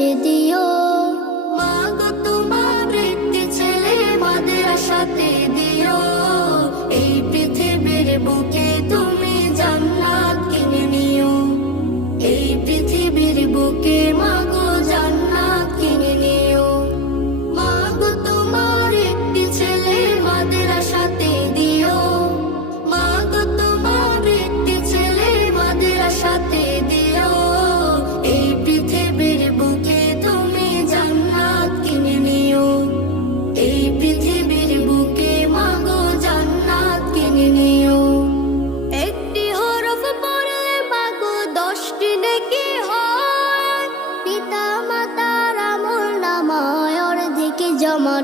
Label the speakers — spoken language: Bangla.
Speaker 1: đi একটি একটি হরফ পড়লে মাগো দশটি নেকি পিতা মাতার আমল নামায় অর্ধেকে জমা